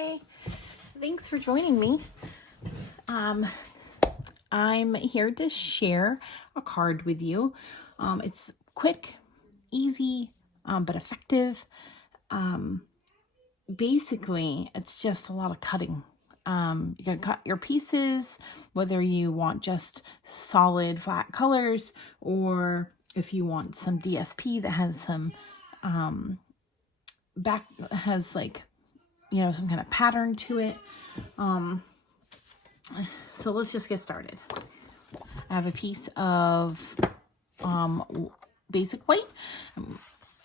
Hi, thanks for joining me. I'm here to share a card with you. It's quick, easy, but effective. Basically, it's just a lot of cutting. You can cut your pieces, whether you want just solid flat colors or if you want some DSP that has some some kind of pattern to it. So let's just get started. I have a piece of basic white,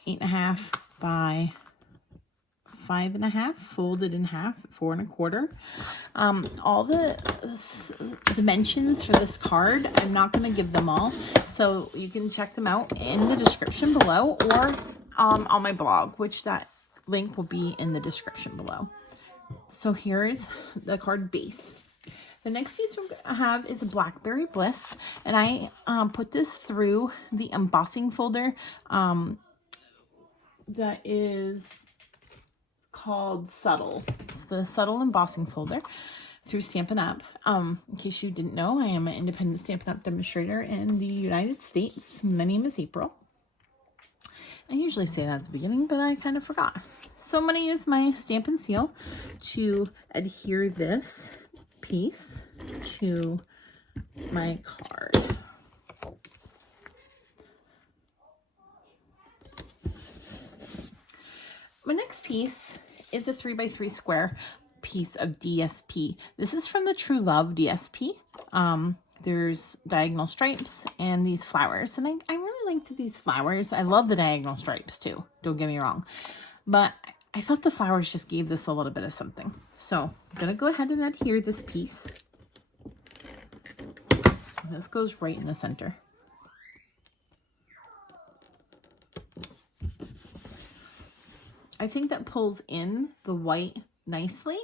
8.5 by 5.5, folded in half, 4 1/4. All the dimensions for this card, I'm not going to give them all, so you can check them out in the description below or on my blog, which that link will be in the description below. So here's the card base. The next piece we're going to have is a Blackberry Bliss, and I put this through the embossing folder that is called Subtle. It's the Subtle embossing folder through Stampin' Up. In case you didn't know, I am an independent Stampin' Up demonstrator in the United States. My name is April. I usually say that at the beginning, but I kind of forgot. So I'm going to use my Stampin' Seal to adhere this piece to my card. My next piece is a 3x3 square piece of DSP. This is from the True Love DSP. There's diagonal stripes and these flowers, and I really liked these flowers. I love the diagonal stripes too, don't get me wrong, but I thought the flowers just gave this a little bit of something. So I'm gonna go ahead and adhere this piece. This goes right in the center. I think that pulls in the white nicely.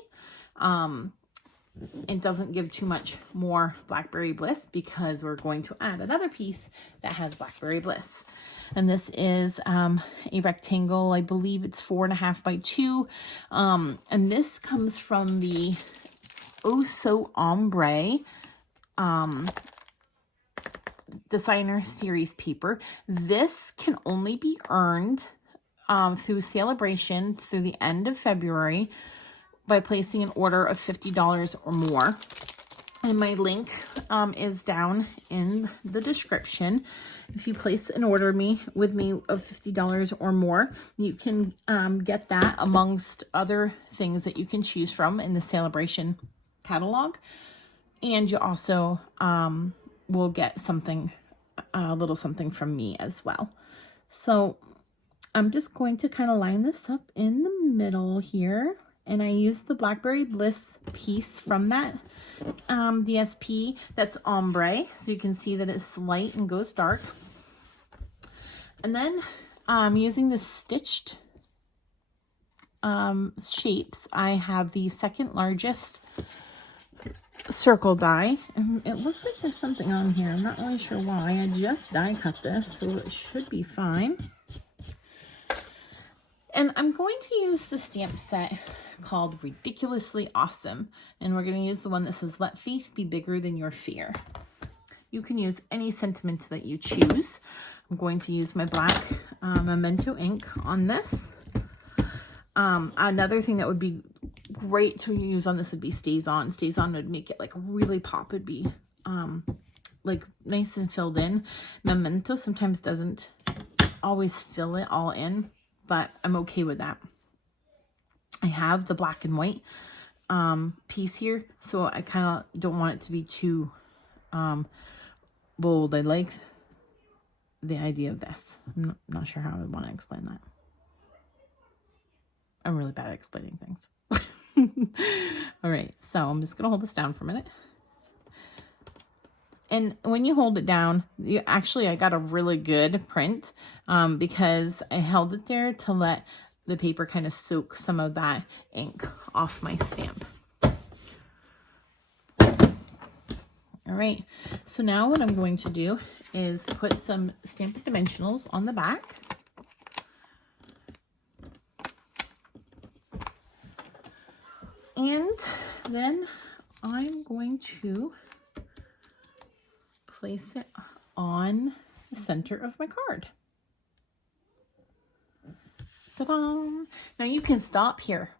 It doesn't give too much more Blackberry Bliss because we're going to add another piece that has Blackberry Bliss. And this is a rectangle. I believe it's 4.5 by 2. And this comes from the Oh So Ombre Designer Series paper. This can only be earned through Celebration through the end of February by placing an order of $50 or more. And my link is down in the description. If you place an order with me of $50 or more, you can get that amongst other things that you can choose from in the Celebration catalog. And you also will get something, a little something from me as well. So I'm just going to kind of line this up in the middle here. And I used the Blackberry Bliss piece from that DSP that's ombre. So you can see that it's light and goes dark. And then using the stitched shapes, I have the second largest circle die. And it looks like there's something on here. I'm not really sure why. I just die cut this, so it should be fine. And I'm going to use the stamp set called Ridiculously Awesome. And we're going to use the one that says, Let Faith Be Bigger Than Your Fear. You can use any sentiment that you choose. I'm going to use my black Memento ink on this. Another thing that would be great to use on this would be Stays On. Stays On would make it like really pop. It'd be like nice and filled in. Memento sometimes doesn't always fill it all in, but I'm okay with that. I have the black and white piece here, so I kind of don't want it to be too bold. I like the idea of this. I'm not sure how I would want to explain that. I'm really bad at explaining things. All right, so I'm just going to hold this down for a minute. And when you hold it down, I got a really good print because I held it there to let the paper kind of soak some of that ink off my stamp. All right, so now what I'm going to do is put some Stampin' Dimensionals on the back. And then I'm going to place it on the center of my card. Ta-da! Now you can stop here.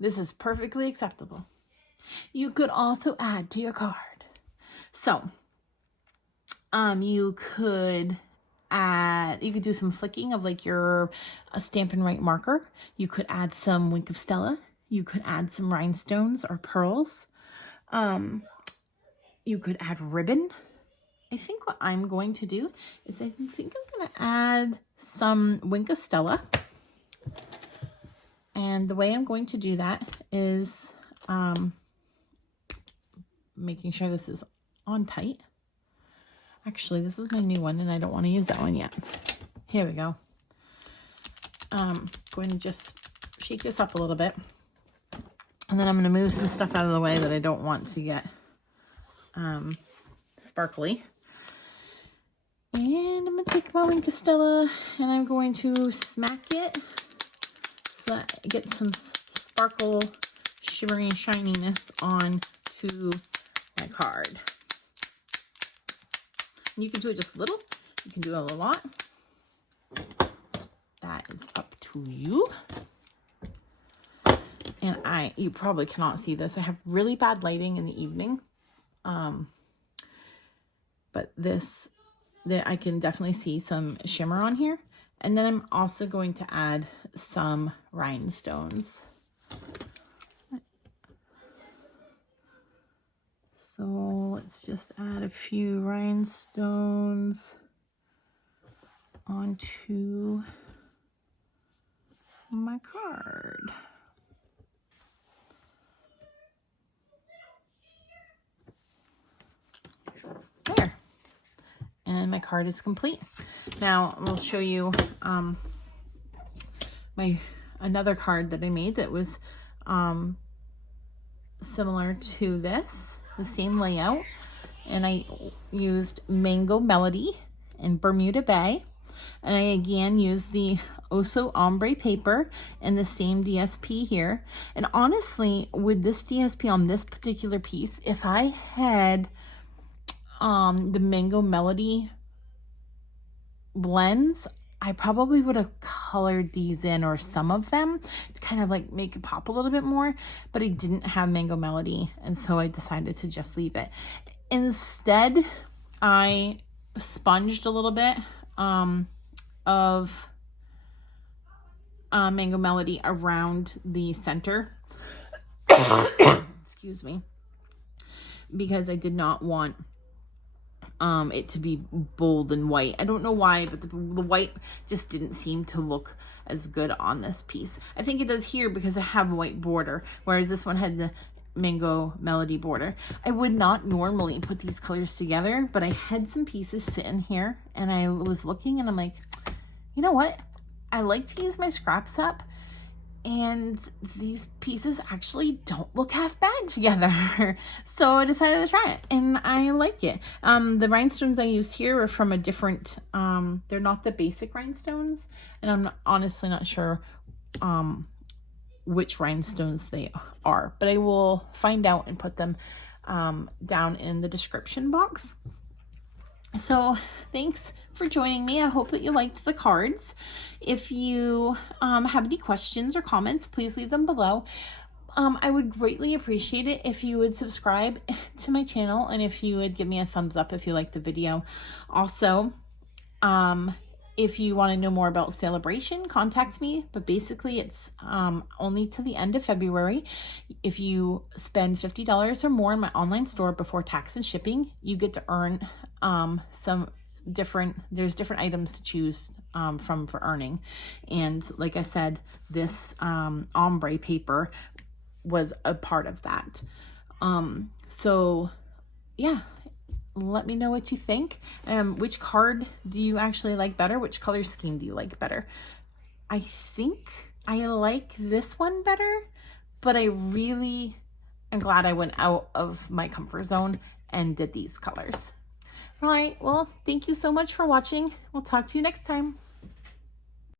This is perfectly acceptable. You could also add to your card. So, you could do some flicking of like your Stampin' Write marker. You could add some Wink of Stella. You could add some rhinestones or pearls. You could add ribbon. I think what I'm going to do is I think I'm going to add some Wink of Stella. And the way I'm going to do that is making sure this is on tight. Actually, this is my new one and I don't want to use that one yet. Here we go. Going to just shake this up a little bit. And then I'm going to move some stuff out of the way that I don't want to get sparkly. And I'm going to take my Wink of Stella and I'm going to smack it so that I get some sparkle, shimmery shininess onto my card. And you can do it just a little. You can do it a lot. That is up to you. And you probably cannot see this. I have really bad lighting in the evening. But I can definitely see some shimmer on here. And then I'm also going to add some rhinestones. So let's just add a few rhinestones onto my card. There. And my card is complete. Now I'll show you another card that I made that was similar to this, the same layout, and I used Mango Melody and Bermuda Bay, and I again used the Oso Ombre paper and the same DSP here. And honestly, with this DSP on this particular piece, if I had the Mango Melody blends, I probably would have colored these in, or some of them, to kind of like make it pop a little bit more, but I didn't have Mango Melody, and so I decided to just leave it. Instead, I sponged a little bit of Mango Melody around the center. Excuse me. Because I did not want it to be bold and white. I don't know why, but the white just didn't seem to look as good on this piece. I think it does here because I have a white border, whereas this one had the Mango Melody border. I would not normally put these colors together, but I had some pieces sitting here and I was looking and I'm like, you know what? I like to use my scraps up, and these pieces actually don't look half bad together. So I decided to try it and I like it. The rhinestones I used here are from a different, they're not the basic rhinestones, and I'm honestly not sure which rhinestones they are, but I will find out and put them down in the description box. So thanks for joining me. I hope that you liked the cards. If you have any questions or comments, please leave them below. I would greatly appreciate it if you would subscribe to my channel and if you would give me a thumbs up if you liked the video. Also, if you want to know more about Celebration, contact me, but basically it's only to the end of February. If you spend $50 or more in my online store before tax and shipping, you get to earn there's different items to choose from for earning. And like I said, this ombre paper was a part of that. So yeah, let me know what you think. Which card do you actually like better? Which color scheme do you like better? I think I like this one better, but I really am glad I went out of my comfort zone and did these colors. All right, well, thank you so much for watching. We'll talk to you next time.